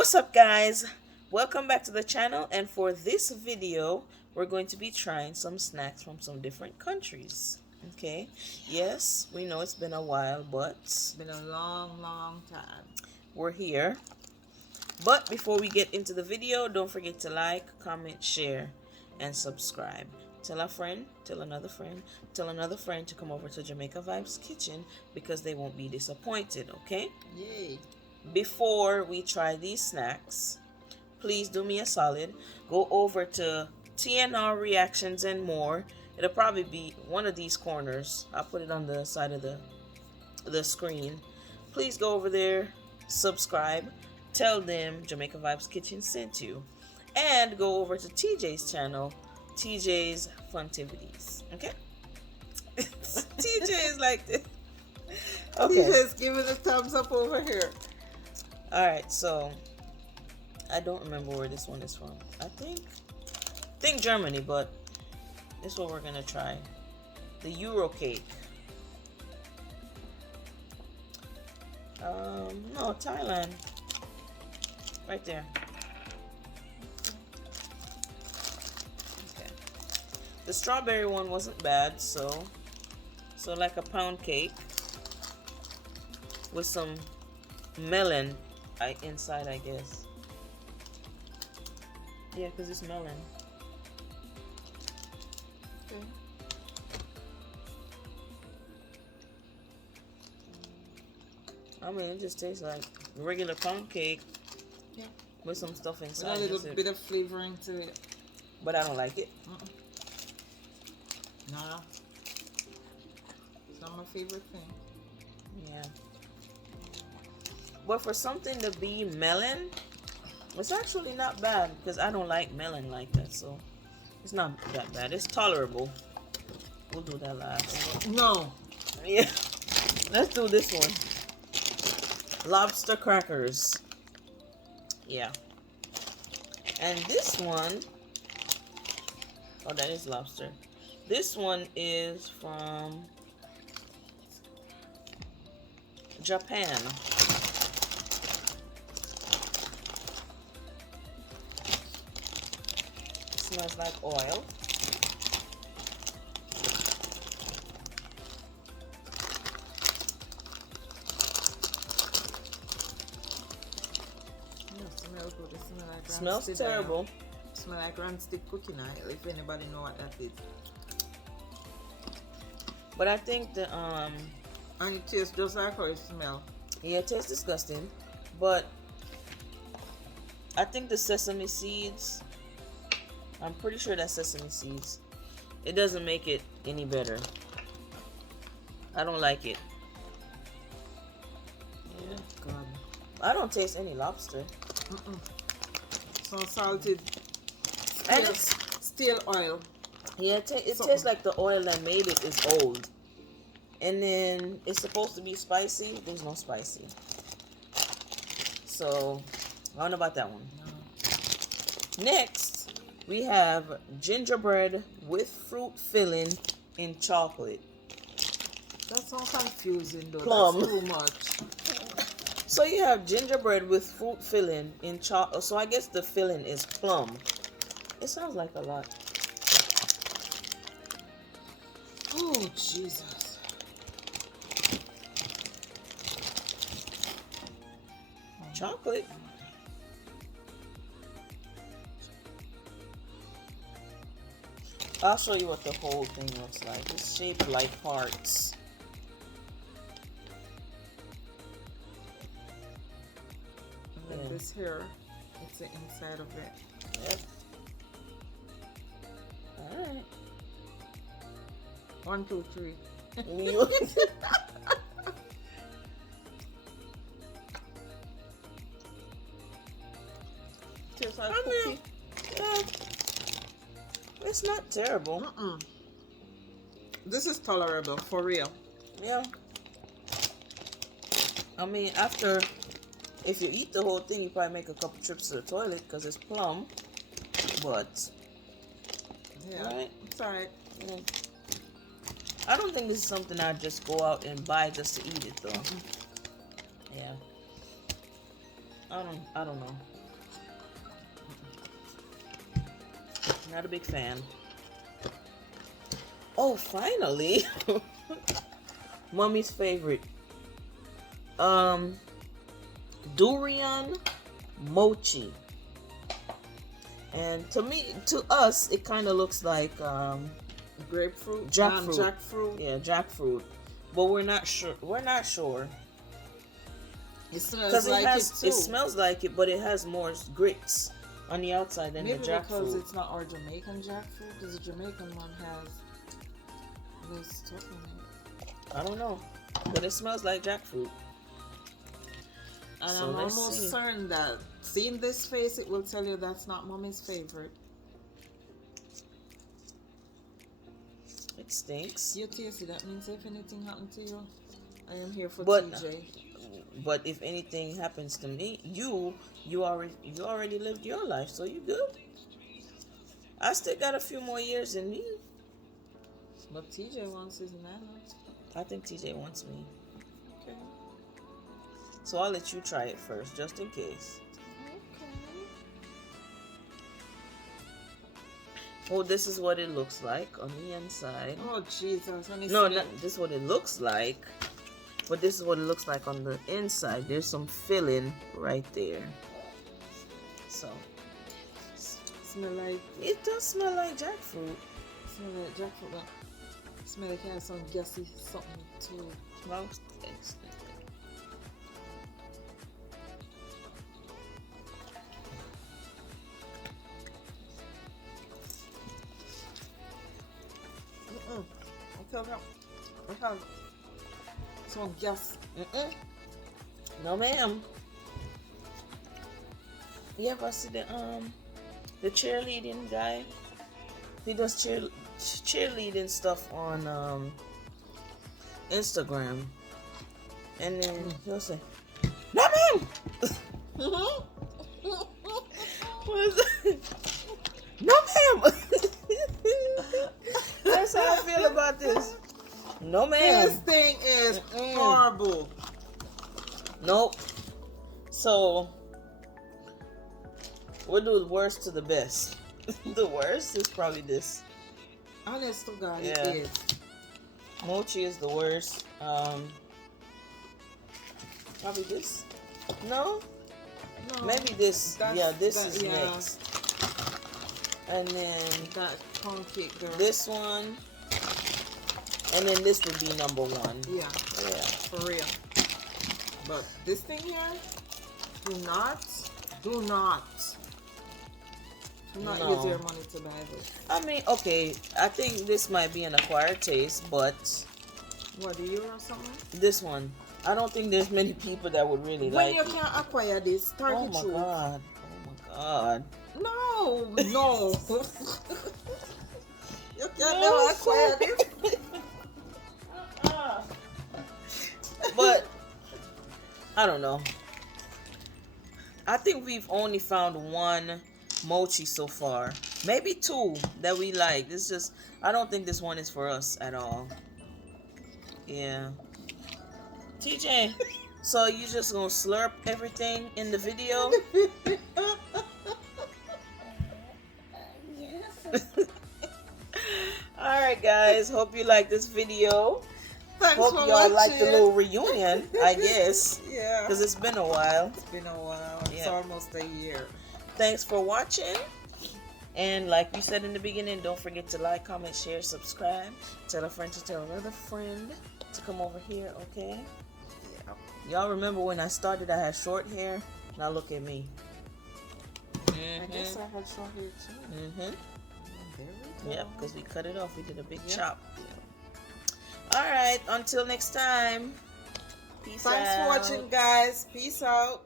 What's up, guys? Welcome back to the channel, and for this video we're going to be trying some snacks from some different countries. Okay, yes, we know it's been a while, but It's been a long time. we're here. But before we get into the video, don't forget to like, comment, share, and subscribe. Tell a friend, tell another friend, tell another friend to come over to Jamaica Vibes Kitchen because they won't be disappointed, okay? Yay. Before we try these snacks, please do me a solid. Go over to TNR Reactions and More. It'll probably be one of these corners. I'll put it on the side of the screen. Please go over there, subscribe, tell them Jamaica Vibes Kitchen sent you, and go over to TJs Channel, TJs Funtivities. Okay? TJ is like this. Okay. Just give it a thumbs up over here. Alright, so I don't remember where this one is from. I think Germany, but this is what we're gonna try. The Euro cake. No, Thailand. Right there. Okay. The strawberry one wasn't bad, so like a pound cake with some melon inside, I guess. Yeah, because it's melon. Okay. I mean, it just tastes like regular pound cake. Yeah. With some stuff With inside. a little bit of flavoring to it. But I don't like it. Nah. It's not my favorite thing. Yeah. But for something to be melon, it's actually not bad because I don't like melon like that, so it's not that bad. It's tolerable. We'll do that last. No. Yeah. Let's do this one. Lobster crackers. Yeah. And this one, oh, that is lobster. This one is from Japan. Smells like oil. Smells good. It smells like Smells rancid, terrible. Smell like rancid cooking oil, if anybody know what that is. But I think the And it tastes just like how it smells. yeah, it tastes disgusting. But I think the sesame seeds, I'm pretty sure that's sesame seeds. It doesn't make it any better. I don't like it. Yeah. God. I don't taste any lobster. So salted. And it's, Steel oil. yeah, it tastes like the oil that made it is old. And then it's supposed to be spicy. There's no spicy. So, I don't know about that one. No. Next, we have gingerbread with fruit filling in chocolate. That's so confusing though. Plum. That's too much. So you have gingerbread with fruit filling in chocolate. So I guess the filling is plum. It sounds like a lot. Oh, Jesus. Chocolate. I'll show you what the whole thing looks like. It's shaped like hearts. And then this here, it's the inside of it. Yep. Alright. 1, 2, 3. Tastes like I mean, cookie. yeah, it's not terrible. This is tolerable, for real. Yeah. I mean, after, if you eat the whole thing, you probably make a couple trips to the toilet because it's plum. But, Yeah, right? it's alright. I don't think this is something I'd just go out and buy just to eat it, though. Yeah. I don't know. Not a big fan. Oh, finally. Mommy's favorite. Durian mochi. And to us, it kind of looks like grapefruit, jackfruit. Jackfruit. Yeah, jackfruit. But we're not sure. We're not sure. It smells like it too. It smells like it, but it has more grits on the outside than Maybe the jackfruit. because it's not our Jamaican jackfruit. Because the Jamaican one has no stuff in it. I don't know, but it smells like jackfruit. And So I'm let's almost see. certain that seeing this face, it will tell you that's not Mommy's favorite. It stinks. You taste it. That means if anything happened to you, I am here for But TJ. But if anything happens to me, you already lived your life, so you good. I still got a few more years in me. But TJ wants his nana. I think TJ wants me. Okay. So I'll let you try it first, just in case. Okay. Oh, this is what it looks like on the inside. Oh Jesus! No, not this is what it looks like. But this is what it looks like on the inside. There's some filling right there. So Smell like. it does smell like jackfruit. Smell like jackfruit. But smell like it has some gassy something too. Well, it's- I have some gas. No, ma'am. You ever see the cheerleading guy? He does cheerleading stuff on Instagram, and then he'll say, "No, ma'am." What is that? No, ma'am. That's how I feel about this. No, ma'am. This thing is horrible. Nope. So we'll do the worst to the best. The worst is probably this. Honest to God, Yeah. it is. Mochi is the worst. Probably this. No? No, Maybe this. This is yeah. next. And then That pound cake girl. this one. And then this would be number one. Yeah, Yeah. for real. But this thing here, do not No. use your money to buy this. I mean, okay, I think this might be an acquired taste, but What, a euro or something? this one, I don't think there's many people that would really When like you it. can't acquire this, start Oh it my through. god. Oh my god. No. You can't No, never acquire this. But I don't know. I think we've only found one mochi so far. Maybe two that we like. It's just I don't think this one is for us at all. Yeah. TJ, so you just gonna slurp everything in the video? Alright guys, hope you like this video. Thanks Hope for y'all watching. like the little reunion, I guess. Yeah. Because it's been a while. It's been a while. It's Yeah. almost a year. Thanks for watching. And like we said in the beginning, don't forget to like, comment, share, subscribe. Tell a friend to tell another friend to come over here, okay? Yeah. Y'all remember when I started, I had short hair? Now look at me. I guess I had short hair too. There we go. Yep, because we cut it off. We did a big Yep. chop. Alright, until next time. Peace Thanks out. for watching, guys. Peace out.